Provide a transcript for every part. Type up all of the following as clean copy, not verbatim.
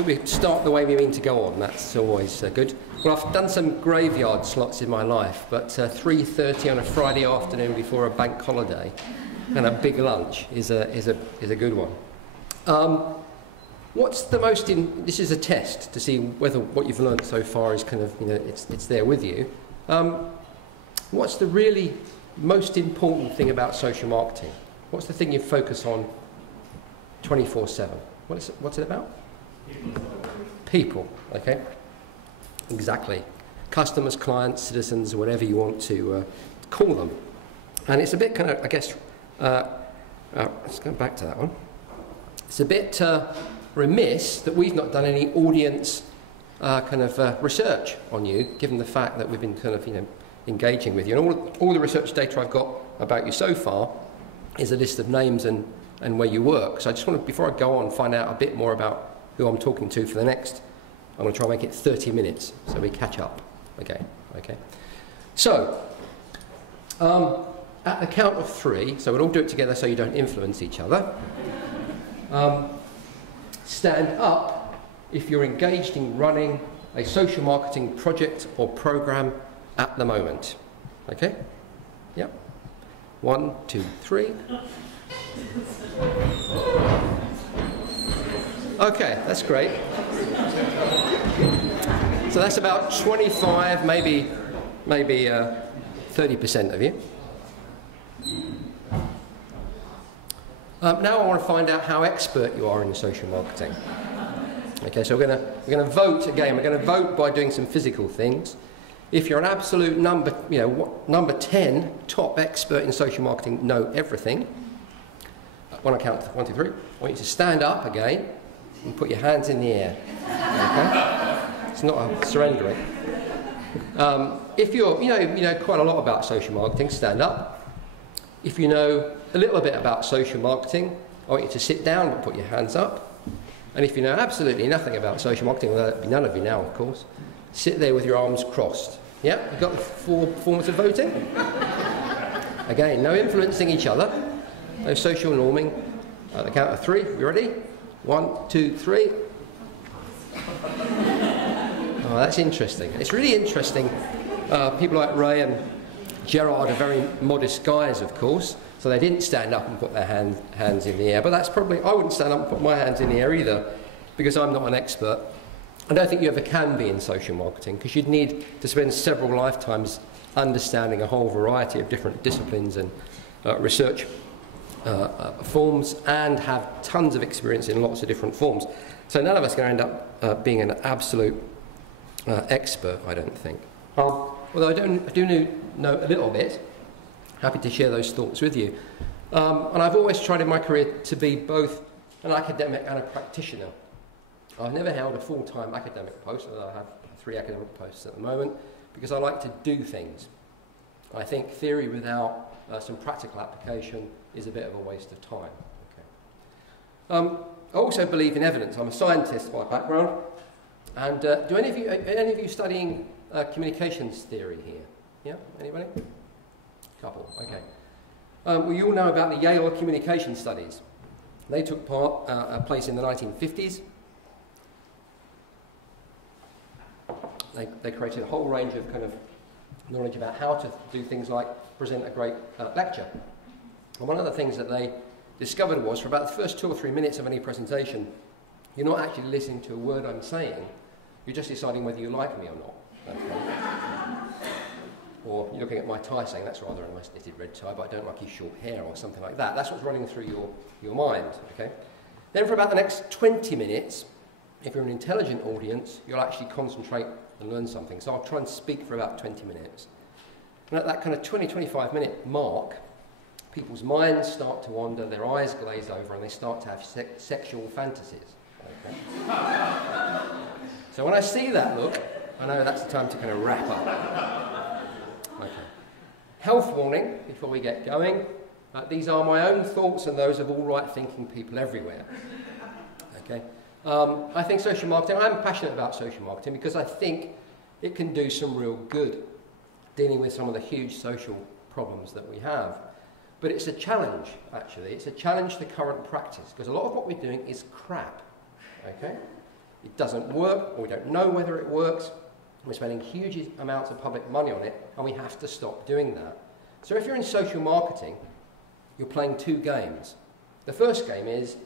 do we start the way we mean to go on? That's always good. Well, I've done some graveyard slots in my life, but 3:30 on a Friday afternoon before a bank holiday and a big lunch is a good one. What's the most this is a test to see whether what you've learned so far is kind of, you know, it's there with you. What's the really most important thing about social marketing? What's the thing you focus on 24/7? What's it about? People, okay? Exactly. Customers, clients, citizens, whatever you want to call them. And it's a bit kind of, I guess, let's go back to that one. It's a bit remiss that we've not done any audience research on you, given the fact that we've been kind of, you know, engaging with you. And all the research data I've got about you so far is a list of names and where you work. So I just want to, before I go on, find out a bit more about who I'm talking to for the next. I'm going to try and make it 30 minutes so we catch up. Okay. So, at the count of 3, so we'll all do it together so you don't influence each other. Stand up if you're engaged in running a social marketing project or program at the moment. Okay? Yep. 1, 2, 3. Okay, that's great. So that's about 25, maybe 30% of you. Now I want to find out how expert you are in social marketing. Okay, so we're going to vote again. We're going to vote by doing some physical things. If you're an absolute number 10 top expert in social marketing, know everything. When I count 1, 2, 3, I want you to stand up again and put your hands in the air. Okay? It's not a surrendering. If you know quite a lot about social marketing, stand up. If you know a little bit about social marketing, I want you to sit down and put your hands up. And if you know absolutely nothing about social marketing, well, that'll be none of you now, of course, sit there with your arms crossed. Yeah, you've got the 4 forms of voting. Again, no influencing each other, no social norming. At the count of 3, you ready? 1, 2, 3. Oh, that's interesting. It's really interesting. People like Ray and Gerard are very modest guys, of course, so they didn't stand up and put their hands in the air. But that's probably, I wouldn't stand up and put my hands in the air either, because I'm not an expert. I don't think you ever can be in social marketing, because you'd need to spend several lifetimes understanding a whole variety of different disciplines and research forms, and have tons of experience in lots of different forms. So none of us can end up being an absolute expert, I don't think. Although I do know a little bit. Happy to share those thoughts with you. And I've always tried in my career to be both an academic and a practitioner. I've never held a full-time academic post, although I have 3 academic posts at the moment, because I like to do things. I think theory without some practical application is a bit of a waste of time. Okay. I also believe in evidence. I'm a scientist by background. And are any of you studying communications theory here? Yeah? Anybody? Couple, okay. Well, you all know about the Yale Communication Studies. They took place in the 1950s. They created a whole range of kind of knowledge about how to do things like present a great lecture. And one of the things that they discovered was, for about the first 2 or 3 minutes of any presentation, you're not actually listening to a word I'm saying, you're just deciding whether you like me or not. Okay. Or you're looking at my tie saying, that's rather a nice knitted red tie, but I don't like his short hair, or something like that. That's what's running through your mind. Okay? Then for about the next 20 minutes, if you're an intelligent audience, you'll actually concentrate and learn something. So I'll try and speak for about 20 minutes. And at that kind of 20-25 minute mark, people's minds start to wander, their eyes glaze over, and they start to have sexual fantasies. Okay? So when I see that look, I know that's the time to kind of wrap up. Okay. Health warning before we get going. These are my own thoughts and those of all right-thinking people everywhere. Okay. I think social marketing, I'm passionate about social marketing because I think it can do some real good dealing with some of the huge social problems that we have. But it's a challenge, actually. It's a challenge to current practice, because a lot of what we're doing is crap. Okay? it doesn't work, or we don't know whether it works. We're spending huge amounts of public money on it, and we have to stop doing that. So if you're in social marketing, you're playing two games. The first game is,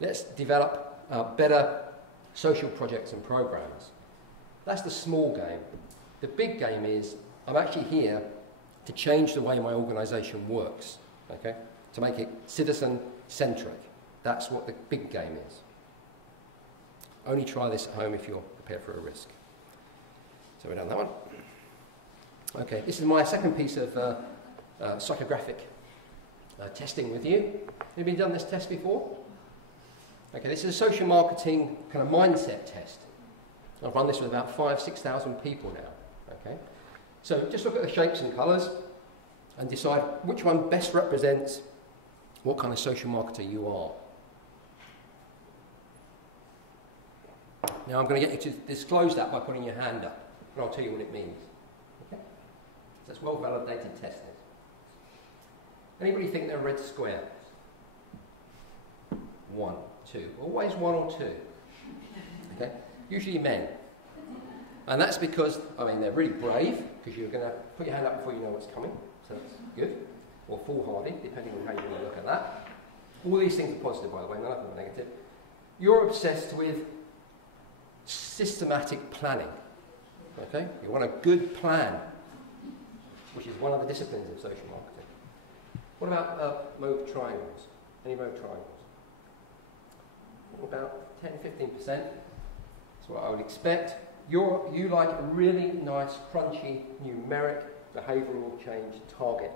let's develop better social projects and programs. That's the small game. The big game is, I'm actually here to change the way my organisation works, okay? To make it citizen-centric. That's what the big game is. Only try this at home if you're prepared for a risk. So we've done that one. Okay, this is my second piece of psychographic testing with you. Anybody done this test before? Okay, this is a social marketing kind of mindset test. I've run this with about 5,000–6,000 people now. Okay, so just look at the shapes and colours and decide which one best represents what kind of social marketer you are. Now I'm going to get you to disclose that by putting your hand up, and I'll tell you what it means. Okay? So it's well-validated testing. Anybody think they're a red square? 1, 2. Always 1 or 2. Okay? Usually men. And that's because, I mean, they're really brave, because you're going to put your hand up before you know what's coming. So that's good. Or foolhardy, depending on how you want to look at that. All these things are positive, by the way, none of them are negative. You're obsessed with systematic planning. Okay? You want a good plan, which is one of the disciplines of social marketing. What about mauve triangles? Any mauve triangles? About 10–15%. That's what I would expect. You like a really nice, crunchy, numeric behavioural change target,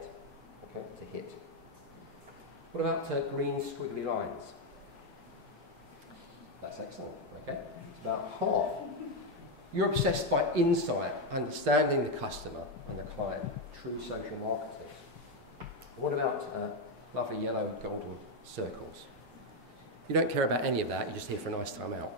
okay, to hit. What about green squiggly lines? That's excellent. Okay, it's about half. You're obsessed by insight, understanding the customer and the client, true social marketers. What about lovely yellow and golden circles? You don't care about any of that, you're just here for a nice time out.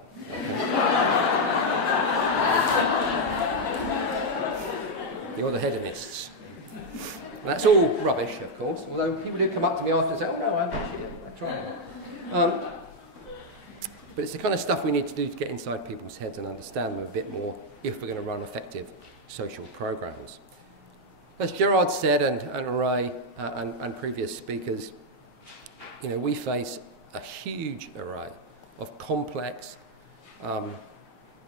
You're the hedonists. And that's all rubbish, of course, although people do come up to me after and say, oh no, I'm actually trying. But it's the kind of stuff we need to do to get inside people's heads and understand them a bit more if we're going to run effective social programs. As Gerard said, and Ray and previous speakers, you know, we face a huge array of complex,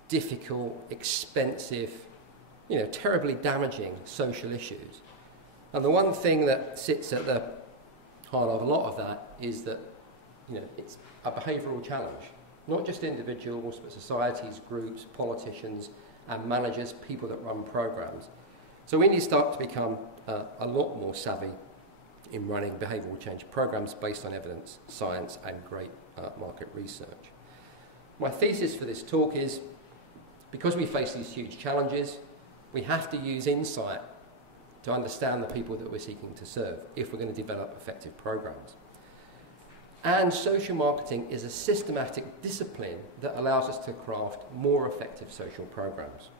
difficult, expensive, you know, terribly damaging social issues. And the one thing that sits at the heart of a lot of that is that, you know, it's a behavioural challenge. Not just individuals, but societies, groups, politicians, and managers, people that run programs. So we need to start to become a lot more savvy in running behavioural change programs based on evidence, science, and great market research. My thesis for this talk is, because we face these huge challenges, we have to use insight to understand the people that we're seeking to serve if we're going to develop effective programs. And social marketing is a systematic discipline that allows us to craft more effective social programs.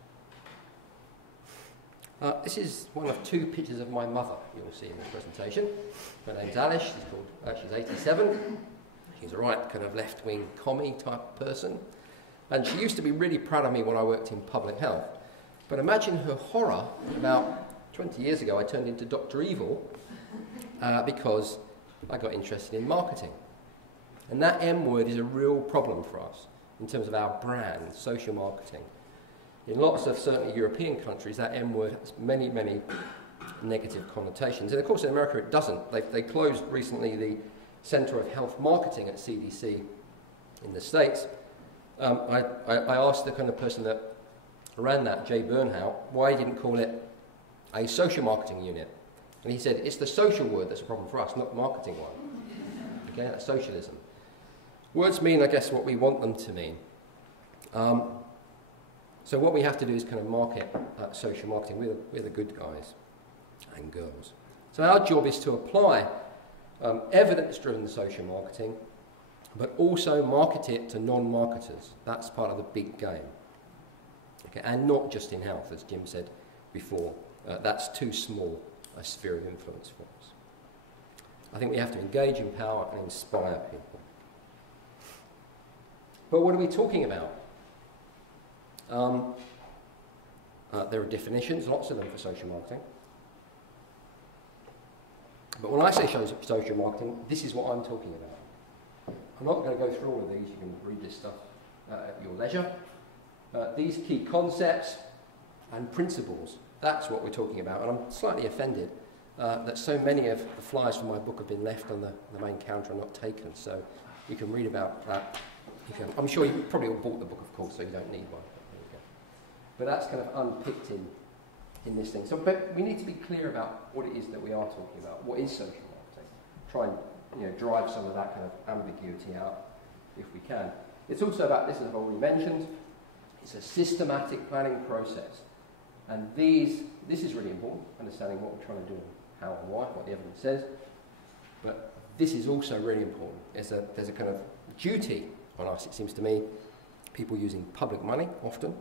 This is one of 2 pictures of my mother you'll see in the presentation. Her name's Alice, she's 87. She's a right kind of left-wing commie type person. And she used to be really proud of me when I worked in public health. But imagine her horror. About 20 years ago I turned into Dr. Evil because I got interested in marketing. And that M word is a real problem for us in terms of our brand, social marketing. In lots of certainly European countries, that M word has many, many negative connotations. And of course in America it doesn't. They closed recently the Centre of Health Marketing at CDC in the States. I asked the kind of person that ran that, Jay Bernhout, why he didn't call it a social marketing unit. And he said, it's the social word that's a problem for us, not the marketing one. Okay, that's socialism. Words mean, I guess, what we want them to mean. So what we have to do is kind of market social marketing. We're the good guys and girls. So our job is to apply evidence-driven social marketing, but also market it to non-marketers. That's part of the big game. Okay, and not just in health, as Jim said before. That's too small a sphere of influence for us. I think we have to engage, empower, and inspire people. But what are we talking about? There are definitions, lots of them for social marketing. But when I say social marketing, this is what I'm talking about. I'm not going to go through all of these. You can read this stuff at your leisure. These key concepts and principles, that's what we're talking about. And I'm slightly offended that so many of the flyers from my book have been left on the main counter and not taken. So you can read about that. I'm sure you probably all bought the book, of course, so you don't need one. There you go. But that's kind of unpicked in this thing. So, but we need to be clear about what it is that we are talking about. What is social marketing? Try and drive some of that kind of ambiguity out if we can. It's also about this, as I've already mentioned. It's a systematic planning process. And this is really important, understanding what we're trying to do and how and why, what the evidence says. But this is also really important. There's a kind of duty on us, it seems to me, people using public money often,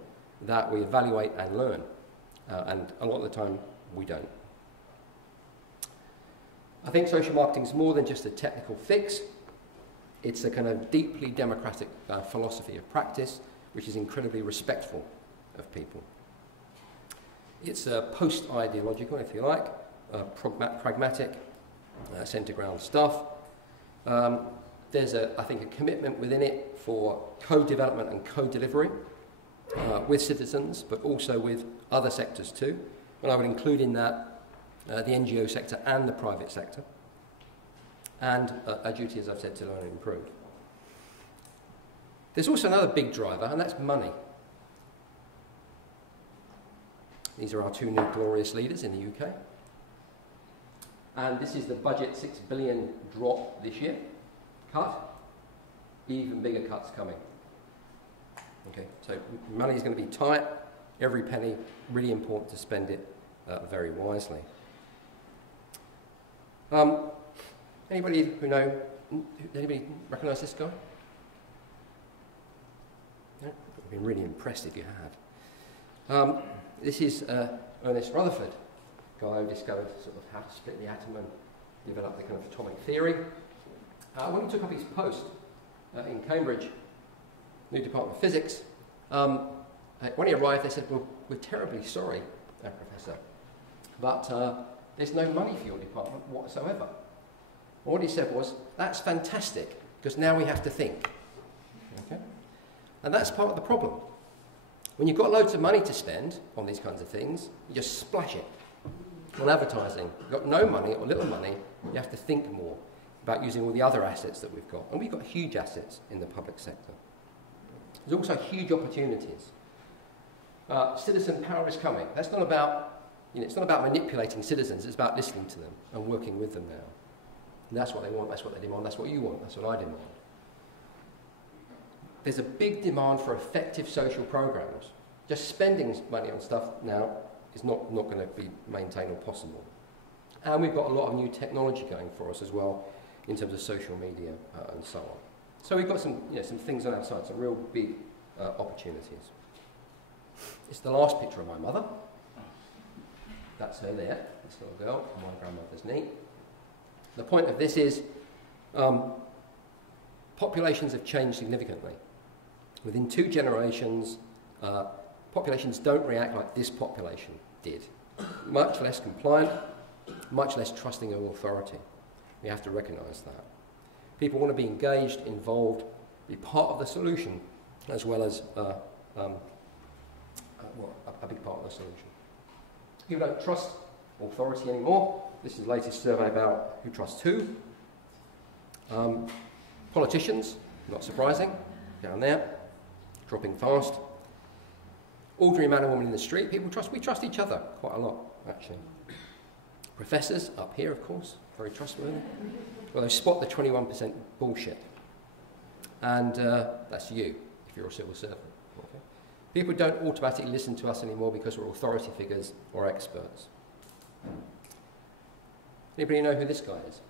that we evaluate and learn. And a lot of the time, we don't. I think social marketing is more than just a technical fix. It's a kind of deeply democratic philosophy of practice, which is incredibly respectful of people. It's post-ideological, if you like, pragmatic, centre-ground stuff. There's, I think, a commitment within it for co-development and co-delivery with citizens, but also with other sectors too. And I would include in that the NGO sector and the private sector. And a duty, as I've said, to learn and improve. There's also another big driver, and that's money. These are our two new glorious leaders in the UK. And this is the budget 6 billion drop this year. Cut. Even bigger cuts coming. Okay, so money is going to be tight. Every penny, really important to spend it very wisely. Anybody recognise this guy? No? I've been really impressed if you have. This is Ernest Rutherford, guy who discovered sort of how to split the atom and develop the kind of atomic theory. When he took up his post in Cambridge, new Department of Physics, when he arrived, they said, "Well, we're terribly sorry, Professor, but there's no money for your department whatsoever." And what he said was, "That's fantastic, because now we have to think." Okay? And that's part of the problem. When you've got loads of money to spend on these kinds of things, you just splash it on advertising. You've got no money or little money, you have to think more about using all the other assets that we've got. And we've got huge assets in the public sector. There's also huge opportunities. Citizen power is coming. That's not about, it's not about manipulating citizens, it's about listening to them and working with them now. And that's what they want, that's what they demand, that's what you want, that's what I demand. There's a big demand for effective social programs. Just spending money on stuff now is not going to be maintained or possible. And we've got a lot of new technology going for us as well in terms of social media and so on. So we've got some things on our side, some real big opportunities. It's the last picture of my mother. That's her there, this little girl, on my grandmother's knee. The point of this is populations have changed significantly. Within 2 generations, populations don't react like this population did. Much less compliant, much less trusting of authority. We have to recognise that. People want to be engaged, involved, be part of the solution, as well as a big part of the solution. People don't trust authority anymore. This is the latest survey about who trusts who. Politicians, not surprising, down there, dropping fast. Ordinary man and woman in the street, we trust each other quite a lot, actually. Professors, up here, of course, very trustworthy. Well, they spot the 21% bullshit. And that's you, if you're a civil servant. Okay? People don't automatically listen to us anymore because we're authority figures or experts. Anybody know who this guy is?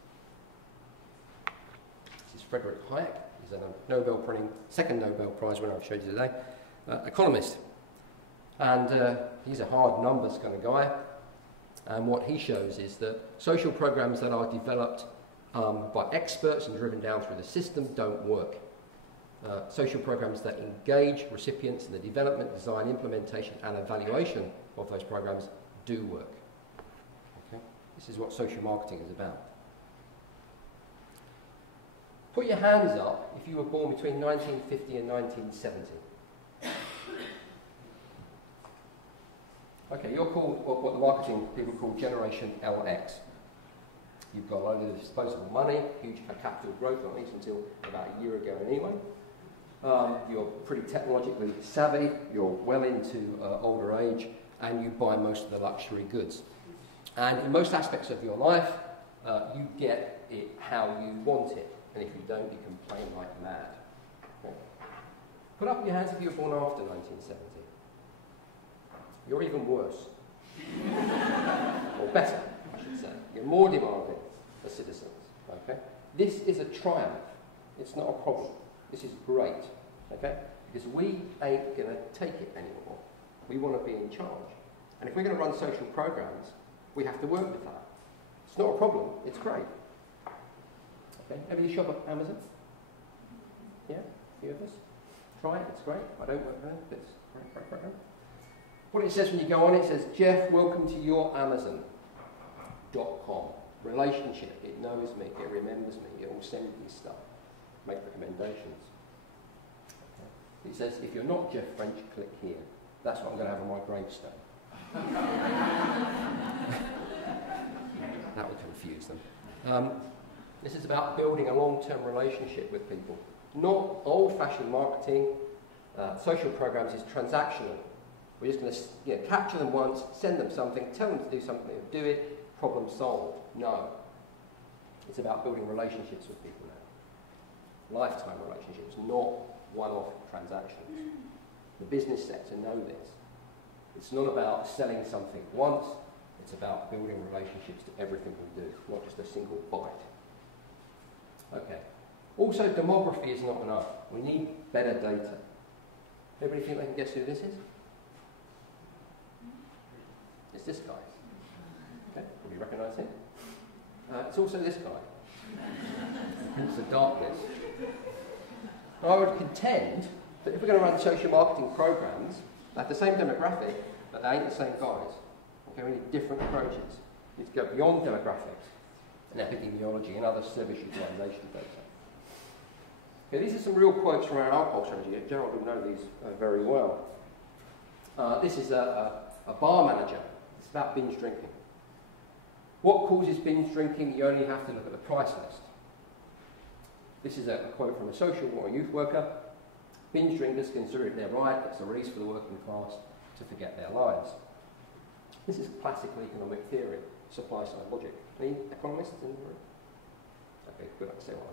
This is Frederick Hayek. He's a second Nobel Prize winner I've showed you today, economist. And he's a hard numbers kind of guy. And what he shows is that social programs that are developed by experts and driven down through the system don't work. social programs that engage recipients in the development, design, implementation and evaluation of those programs do work. Okay? This is what social marketing is about. Put your hands up if you were born between 1950 and 1970. Okay, you're called what the marketing people call Generation LX. You've got a load of disposable money, huge capital growth, at least until about a year ago anyway. You're pretty technologically savvy, you're well into older age, and you buy most of the luxury goods. And in most aspects of your life, you get it how you want it. And if you don't, you complain like mad. Okay? Put up your hands if you were born after 1970. You're even worse. Or better, I should say. You're more demanding as citizens. Okay? This is a triumph. It's not a problem. This is great. Okay? Because we ain't going to take it anymore. We want to be in charge. And if we're going to run social programs, we have to work with that. It's not a problem. It's great. Okay? Ever you shop at Amazon? Yeah? A few of us? Try it. It's great. I don't work for them, but it's great. What it says when you go on, it says, Jeff, welcome to your Amazon.com. Relationship. It knows me. It remembers me. It will send me stuff. Make recommendations. Okay. It says, if you're not Jeff French, click here. That's what I'm going to have on my gravestone. That would confuse them. This is about building a long-term relationship with people. Not old-fashioned marketing. Social programs is transactional. We're just going to capture them once, send them something, tell them to do something, they'll do it, problem solved. No. It's about building relationships with people now. Lifetime relationships, not one-off transactions. The business sector know this. It's not about selling something once, it's about building relationships to everything we do, not just a single bite. Okay. Also, demography is not enough. We need better data. Everybody think they can guess who this is? It's this guy. Okay, will you recognise him? It's also this guy. It's the darkness. I would contend that if we're going to run social marketing programs, they have the same demographic, but they ain't the same guys. Okay, we need different approaches. We need to go beyond demographics and epidemiology and other service utilisation data. Okay, these are some real quotes from our alcohol strategy. Gerald will know these very well. This is a bar manager. It's about binge drinking. What causes binge drinking? You only have to look at the price list. This is a quote from a social or a youth worker. Binge drinkers consider it their right, it's a release for the working class to forget their lives. This is classical economic theory, supply side logic. Any economists in the room? Okay, good, I can say what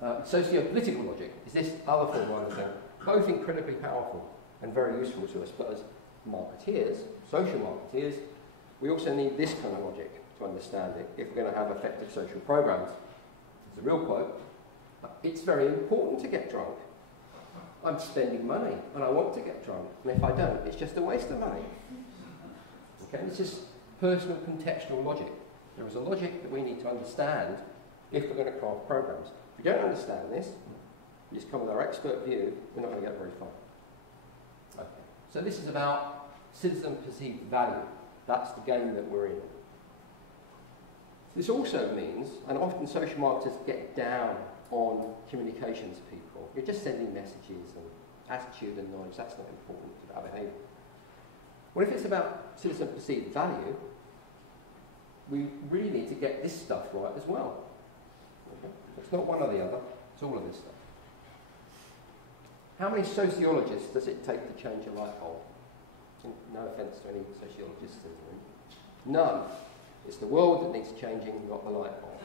I like. Socio-political logic is this other form of understanding, both incredibly powerful and very useful to us, but as marketeers, social marketeers, we also need this kind of logic to understand it if we're going to have effective social programs. It's a real quote. It's very important to get drunk. I'm spending money and I want to get drunk, and if I don't, it's just a waste of money. Okay, it's just personal contextual logic. There is a logic that we need to understand if we're going to craft programs. If we don't understand this, we just come with our expert view, we're not going to get very far. Okay. So this is about citizen perceived value. That's the game that we're in. This also means, and often social marketers get down on communications people. You're just sending messages and attitude and knowledge. That's not important. It's about behaviour. Well, if it's about citizen perceived value, we really need to get this stuff right as well. Okay? It's not one or the other. It's all of this stuff. How many sociologists does it take to change a light bulb? No offence to any sociologists in the room. None. It's the world that needs changing, not the light bulb.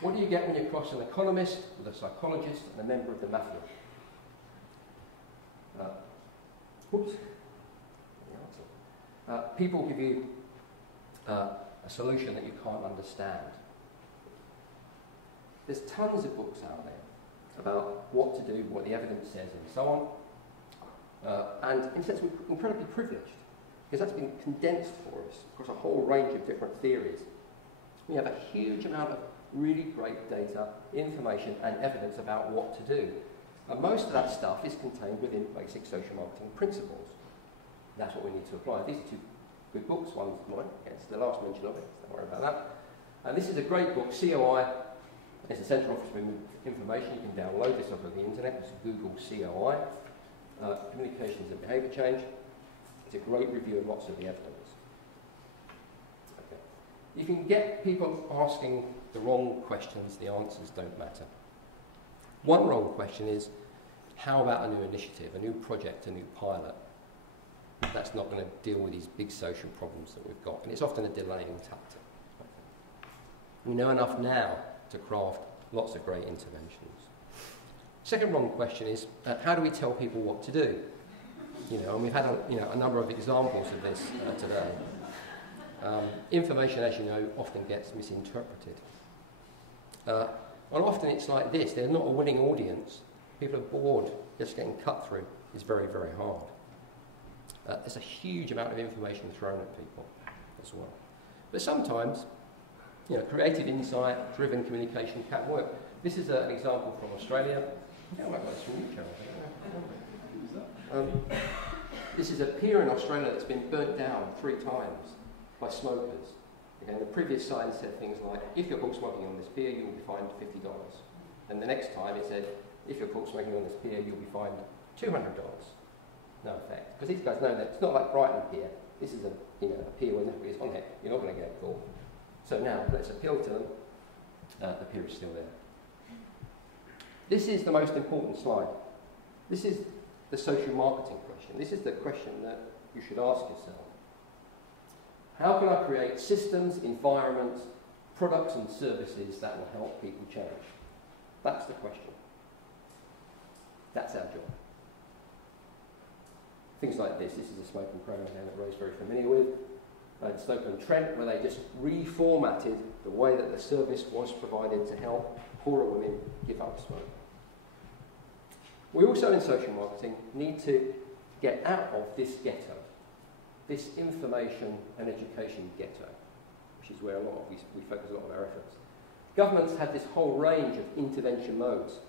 What do you get when you cross an economist with a psychologist and a member of the mafia? People give you a solution that you can't understand. There's tons of books out there about what to do, what the evidence says, and so on. And in a sense, we're incredibly privileged, because that's been condensed for us across a whole range of different theories. We have a huge amount of really great data, information and evidence about what to do. And most of that stuff is contained within basic social marketing principles. That's what we need to apply. These are two good books. One's mine, it's the last mention of it, so don't worry about that. And this is a great book, COI. It's a Central Office for Information. You can download this off of the internet. It's Google COI, Communications and Behaviour Change. It's a great review of lots of the evidence. Okay. You can get people asking the wrong questions, the answers don't matter. One wrong question is, how about a new initiative, a new project, a new pilot? That's not going to deal with these big social problems that we've got, and it's often a delaying tactic. We know enough now to craft lots of great interventions. Second wrong question is, how do we tell people what to do? And we've had a number of examples of this today. Information, as you know, often gets misinterpreted. And often it's like this, they're not a winning audience. People are bored, just getting cut through is very, very hard. There's a huge amount of information thrown at people as well. But sometimes, creative insight, driven communication can work. This is an example from Australia. I might got this from you, Charles. This is a pier in Australia that's been burnt down 3 times by smokers. Okay, the previous sign said things like, if you're caught smoking on this pier, you will be fined $50. And the next time it said, if you're caught smoking on this pier, you'll be fined $200. No effect. Because these guys know that it's not like Brighton Pier. This is a pier where nobody's on it. You're not going to get caught. So now, let's appeal to them. The pier is still there. This is the most important slide. This is the social marketing question. This is the question that you should ask yourself. How can I create systems, environments, products and services that will help people change? That's the question. That's our job. Things like this. This is a smoking program that Ray's very familiar with. In Stoke-on-Trent, where they just reformatted the way that the service was provided to help poorer women give up smoking. We also, in social marketing, need to get out of this ghetto, this information and education ghetto, which is where we focus a lot of our efforts. Governments have this whole range of intervention modes,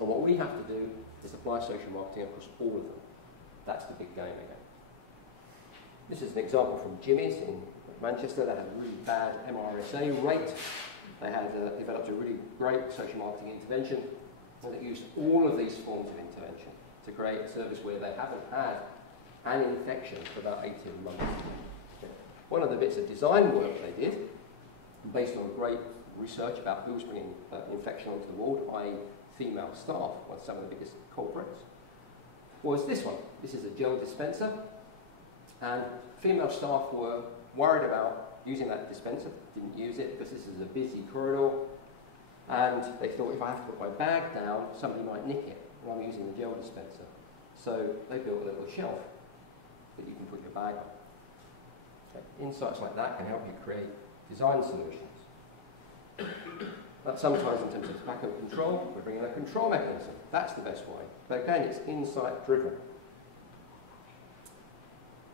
and what we have to do is apply social marketing across all of them. That's the big game again. This is an example from Jimmy's in Manchester. They had a really bad MRSA rate. They had developed a really great social marketing intervention, and they used all of these forms of intervention to create a service where they haven't had an infection for about 18 months. One of the bits of design work they did, based on great research about who was bringing infection onto the ward, i.e. female staff, was some of the biggest culprits, was this one. This is a gel dispenser, and female staff were worried about using that dispenser, didn't use it because this is a busy corridor, and they thought, if I have to put my bag down, somebody might nick it when I'm using the gel dispenser. So they built a little shelf that you can put your bag on. Okay. Insights like that can help you create design solutions. But sometimes in terms of tobacco control, we're bringing a control mechanism. That's the best way. But again, it's insight driven.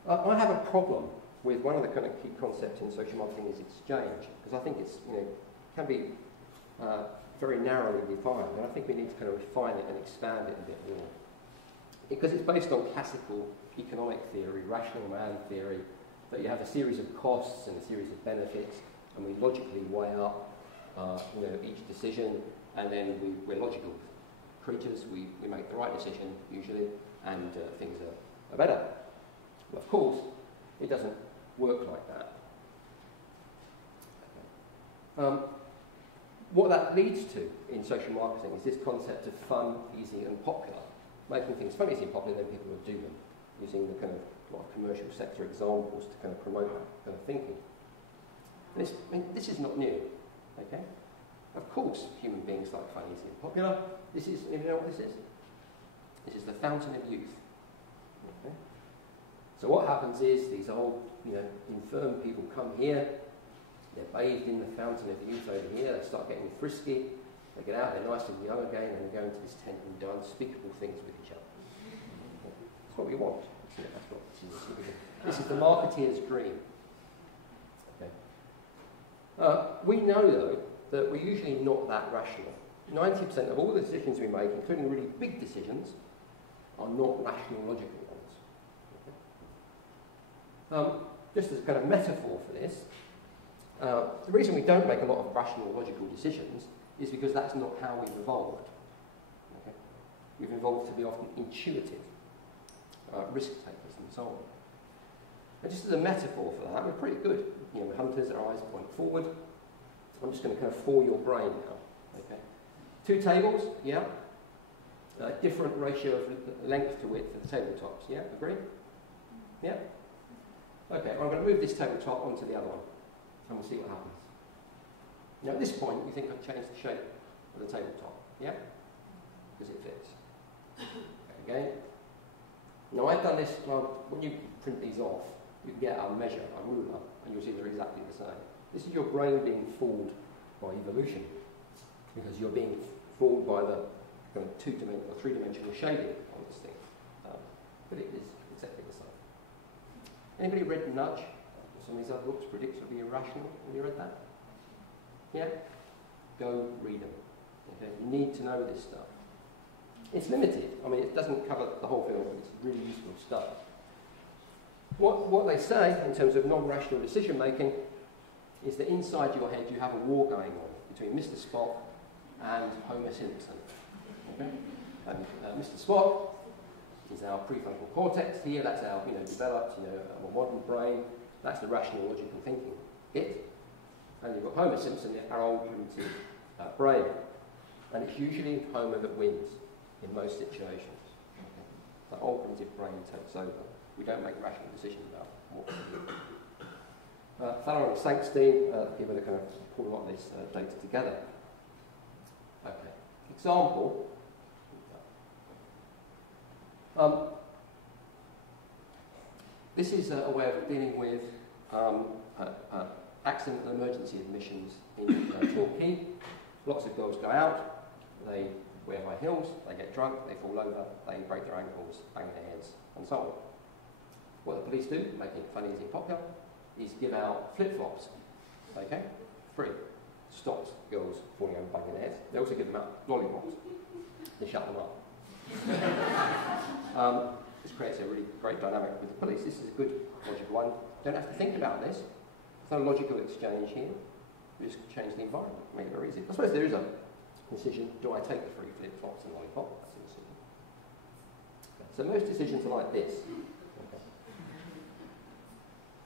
I have a problem with one of the kind of key concepts in social marketing is exchange, because I think it's can be very narrowly defined, and I think we need to kind of refine it and expand it a bit more. Because it's based on classical economic theory, rational man theory, that you have a series of costs and a series of benefits, and we logically weigh up each decision, and then we're logical creatures, we make the right decision usually, and things are better. Well, of course, it doesn't work like that. Okay. What that leads to in social marketing is this concept of fun, easy and popular. Making things fun, easy and popular, then people will do them, using the kind of a lot of commercial sector examples to kind of promote that kind of thinking. And this is not new, okay? Of course, human beings like fun, easy and popular. This is, you know what this is? This is the fountain of youth. Okay? So what happens is these old, infirm people come here, they're bathed in the fountain of youth over here, they start getting frisky, they get out, they're nice and young again, and they go into this tent and do unspeakable things with each other. That's what we want. That's what this is the Marketeers Dream. Okay. We know, though, that we're usually not that rational. 90% of all the decisions we make, including really big decisions, are not rational, logical ones. Okay? Just as a kind of metaphor for this, the reason we don't make a lot of rational, logical decisions is because that's not how we've evolved. Okay? We've evolved to be often intuitive, risk takers and so on. And just as a metaphor for that, we're pretty good. You know, we're hunters, our eyes point forward. I'm just going to kind of fool your brain now. Okay? 2 tables, yeah? Different ratio of length to width for the tabletops, yeah? Agree? Yeah? Okay, well, I'm going to move this tabletop onto the other one, and we'll see what happens. Now at this point, you think I've changed the shape of the tabletop, yeah? Because it fits. Okay? Now I've done this, well, when you print these off, you can get a measure, a ruler, and you'll see they're exactly the same. This is your brain being fooled by evolution, because you're being fooled by the kind of 2-dimensional or 3-dimensional shading on this thing. But it is exactly the same. Anybody read Nudge? Some of these other books, Predictably Irrational. Have you read that? Yeah? Go read them. Okay? You need to know this stuff. It's limited. I mean, it doesn't cover the whole field, but it's really useful stuff. What they say in terms of non-rational decision making is that inside your head you have a war going on between Mr. Spock and Homer Simpson. Okay? And Mr. Spock is our prefrontal cortex here. That's our, developed, a modern brain. That's the rational, logical thinking bit. And you've got Homer Simpson, our old primitive brain. And it's usually Homer that wins in most situations. Okay? The old primitive brain takes over. We don't make rational decisions about what to do. Thaler and Sankstein give it a kind of pull a lot of this data together. Okay. Example. This is a way of dealing with accident and emergency admissions in Torquay. Lots of girls go out, they wear high heels, they get drunk, they fall over, they break their ankles, bang their heads, and so on. What the police do, making it funny and popular, is give out flip-flops, okay, free. Stops girls falling over, banging their heads. They also give them out lollipops. They shut them up. This creates a really great dynamic with the police. This is a good logical one. Don't have to think about this. There's no logical exchange here. We just change the environment, make it very easy. I suppose there is a decision, do I take the free flip-flops and lollipop? That's a decision. So most decisions are like this. Okay.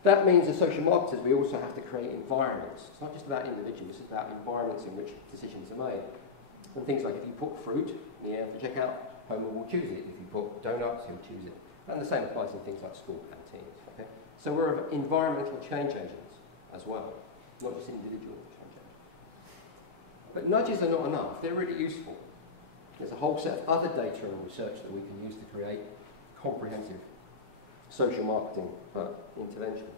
That means as social marketers we also have to create environments. It's not just about individuals, it's about environments in which decisions are made. And things like if you put fruit in the air for checkout, Homer will choose it. If you put donuts, he'll choose it. And the same applies in things like school canteens. Okay? So we're environmental change agents as well, not just individual change agents. But nudges are not enough. They're really useful. There's a whole set of other data and research that we can use to create comprehensive social marketing interventions.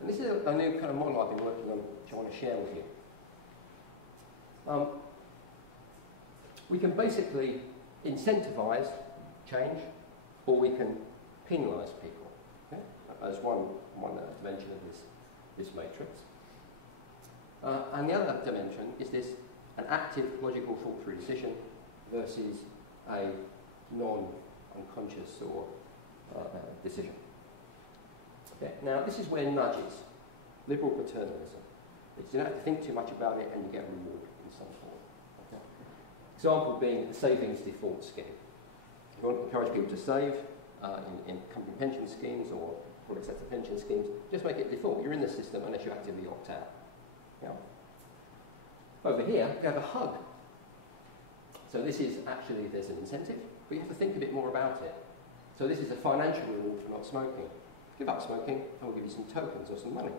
And this is a new kind of model I've been working on, which I want to share with you. We can basically incentivise change, or we can penalise people. Okay? As one dimension of this matrix. And the other dimension is an active, logical, thought-through decision versus a non-unconscious or decision. Okay. Now, this is where nudges, liberal paternalism. You don't have to think too much about it and you get a reward in some form. Okay. Example being the savings default scheme. You want to encourage people to save in company pension schemes or public sector pension schemes, just make it default. You're in the system unless you actively opt out. Yeah. Over here, we have a hug. So this is actually, there's an incentive, but you have to think a bit more about it. So this is a financial reward for not smoking. Give up smoking and we'll give you some tokens or some money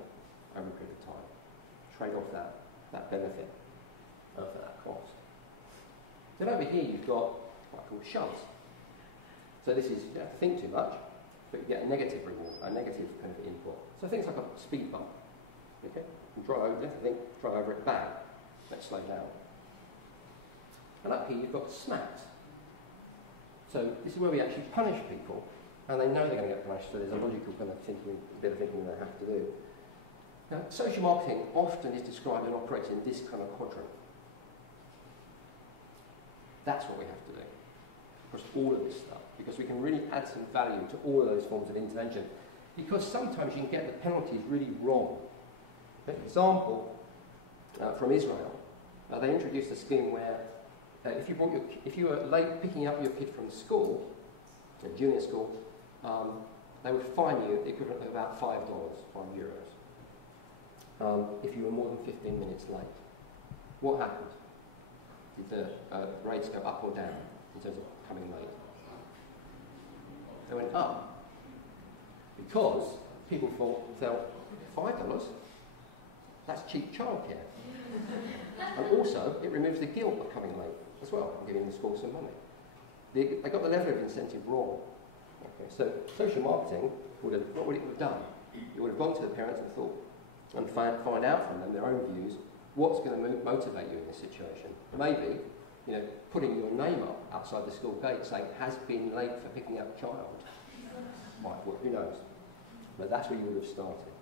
over a period of time. Trade off that benefit for that cost. Then over here you've got what I call shoves. So this is, you don't have to think too much, but you get a negative reward, a negative kind of input. So things like a speed bump. Okay? You drive over, you don't have to think, drive over it, bang. Let's slow down. And up here you've got smacks. So this is where we actually punish people, and they know they're going to get punished, so there's a logical kind of bit of thinking they have to do. Now, social marketing often is described and operates in this kind of quadrant. That's what we have to do across all of this stuff, because we can really add some value to all of those forms of intervention. Because sometimes you can get the penalties really wrong. For example, from Israel, they introduced a scheme where if you were late picking up your kid from school, junior school, they would fine you the equivalent of about €5, €5. If you were more than 15 minutes late. What happened? Did the rates go up or down in terms of coming late? They went up. Because people felt $5, that's cheap childcare. And also, it removes the guilt of coming late as well, and giving the school some money. They got the level of incentive wrong. Okay, so social marketing what would it have done? It would have gone to the parents and thought, and find out from them their own views, what's going to motivate you in this situation. Maybe, putting your name up outside the school gate saying, has been late for picking up child. Might work, who knows? But that's where you would have started.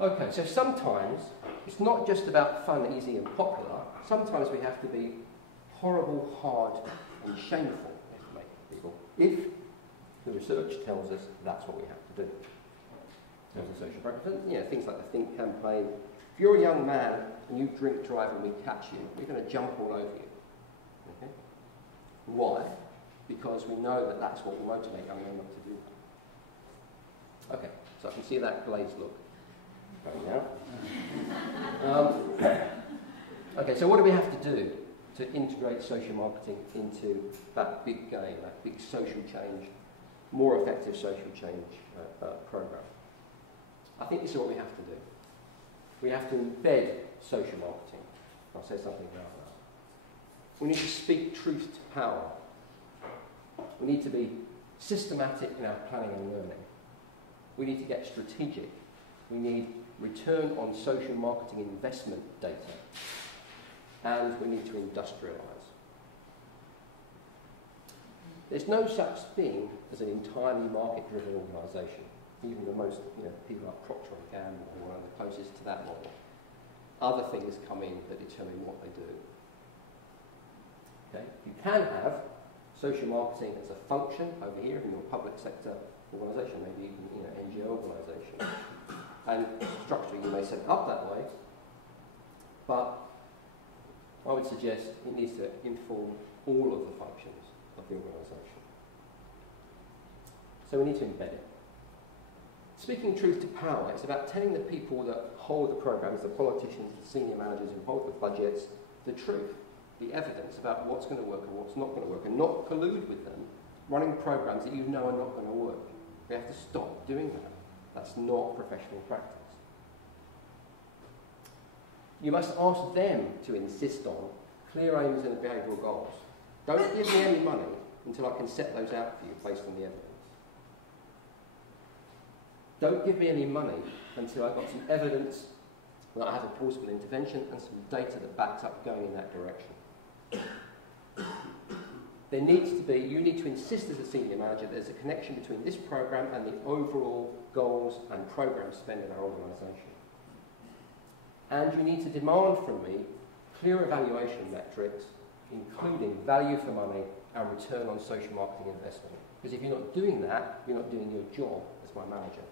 Okay, so sometimes it's not just about fun, easy and popular. Sometimes we have to be horrible, hard and shameful to make people, if the research tells us that's what we have to do. In terms of social practice, things like the Think campaign. If you're a young man and you drink, drive and we catch you, we're going to jump all over you. Okay? Why? Because we know that that's what will motivate young men not to do that. Okay, so I can see that glazed look going now. Okay, so what do we have to do to integrate social marketing into that big game, that big social change, more effective social change program? I think this is what we have to do. We have to embed social marketing. I'll say something about that. We need to speak truth to power. We need to be systematic in our planning and learning. We need to get strategic. We need return on social marketing investment data. And we need to industrialise. There's no such thing as an entirely market-driven organisation. Even the most, people like Procter & Gamble are one of the closest to that model. Other things come in that determine what they do. Okay? You can have social marketing as a function over here in your public sector organisation, maybe even NGO organisation. And structurally you may set it up that way, but I would suggest it needs to inform all of the functions of the organisation. So we need to embed it. Speaking truth to power, it's about telling the people that hold the programmes, the politicians, the senior managers who hold the budgets, the truth, the evidence about what's going to work and what's not going to work, and not collude with them, running programmes that you know are not going to work. We have to stop doing that. That's not professional practice. You must ask them to insist on clear aims and behavioural goals. Don't give me any money until I can set those out for you based on the evidence. Don't give me any money until I've got some evidence that I have a plausible intervention and some data that backs up going in that direction. There needs to be, you need to insist as a senior manager there's a connection between this programme and the overall goals and programme spend in our organisation. And you need to demand from me clear evaluation metrics, including value for money and return on social marketing investment. Because if you're not doing that, you're not doing your job as my manager.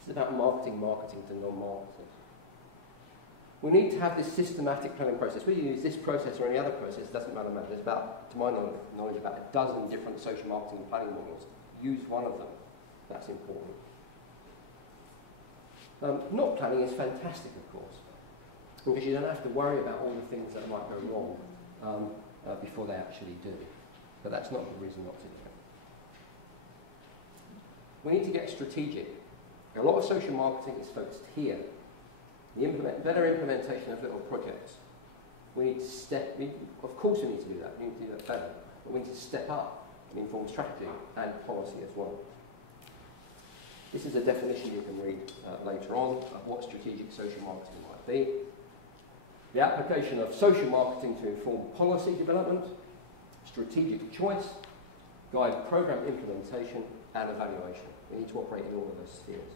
It's about marketing to non-marketers. We need to have this systematic planning process. Whether you use this process or any other process, doesn't matter. There's about, to my knowledge, about a dozen different social marketing and planning models. Use one of them. That's important. Not planning is fantastic, of course, because you don't have to worry about all the things that might go wrong before they actually do. But that's not the reason not to do it. We need to get strategic. A lot of social marketing is focused here. The better implementation of little projects. We need to of course we need to do that. We need to do that better. But we need to step up and inform strategy and policy as well. This is a definition you can read later on of what strategic social marketing might be. The application of social marketing to inform policy development, strategic choice, guide programme implementation and evaluation. We need to operate in all of those spheres.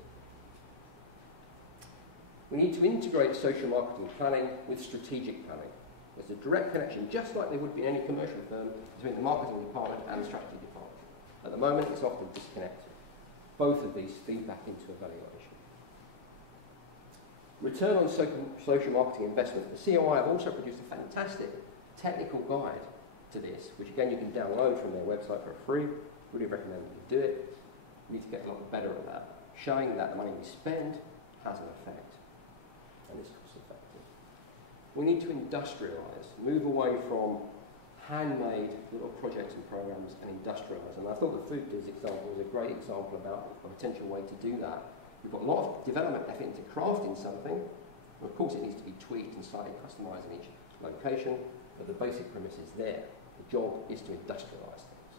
We need to integrate social marketing planning with strategic planning. There's a direct connection, just like there would be in any commercial firm, between the marketing department and the strategy department. At the moment, it's often disconnected. Both of these feed back into evaluation. Return on social marketing investment. The COI have also produced a fantastic technical guide to this, which again you can download from their website for free. Really recommend that you do it. We need to get a lot better at that, showing that the money we spend has an effect and is cost effective. We need to industrialise, move away from handmade little projects and programs and industrialise. And I thought the food biz example was a great example about a potential way to do that. We've got a lot of development effort into crafting something. Of course, it needs to be tweaked and slightly customised in each location, but the basic premise is there. The job is to industrialise things.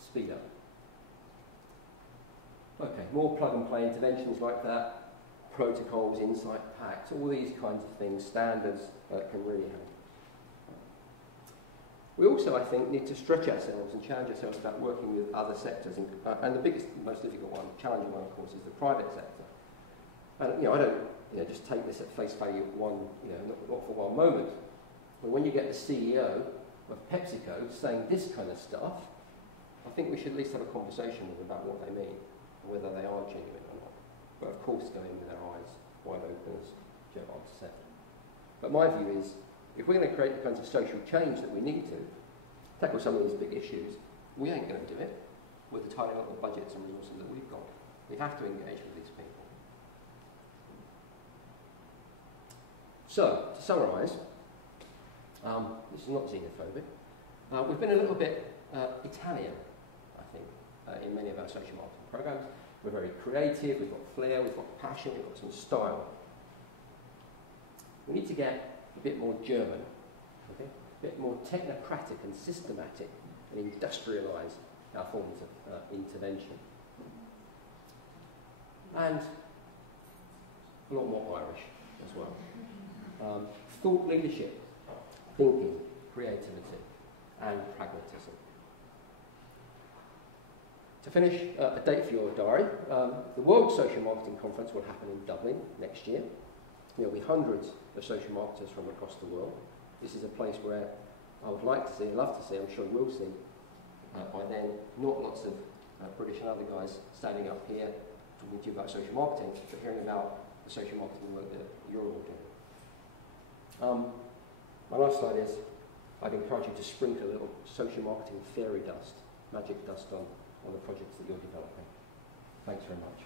Speed up. Okay, more plug-and-play interventions like that, protocols, insight packs, all these kinds of things, standards can really help. We also, I think, need to stretch ourselves and challenge ourselves about working with other sectors. And the biggest, most difficult one, challenging one, of course, is the private sector. And, I don't, just take this at face value one, not for one moment. But when you get the CEO of PepsiCo saying this kind of stuff, I think we should at least have a conversation with them about what they mean, and whether they are genuine or not. But of course, go in with our eyes wide open, as Gerard said. But my view is, if we're going to create the kinds of social change that we need to tackle some of these big issues, we ain't going to do it with the tiny little budgets and resources that we've got. We have to engage with these people. So, to summarise, this is not xenophobic. We've been a little bit Italian, I think, in many of our social marketing programs. We're very creative, we've got flair, we've got passion, we've got some style. We need to get a bit more German, okay? A bit more technocratic and systematic, and industrialise our forms of intervention. And a lot more Irish as well. Thought leadership, thinking, creativity, and pragmatism. To finish, a date for your diary. The World Social Marketing Conference will happen in Dublin next year. There will be hundreds of social marketers from across the world. This is a place where I would like to see, love to see, I'm sure we'll see, by then, not lots of British and other guys standing up here talking to you about social marketing, but hearing about the social marketing work that you're all doing. My last slide is, I'd encourage you to sprinkle a little social marketing fairy dust, magic dust on the projects that you're developing. Thanks very much.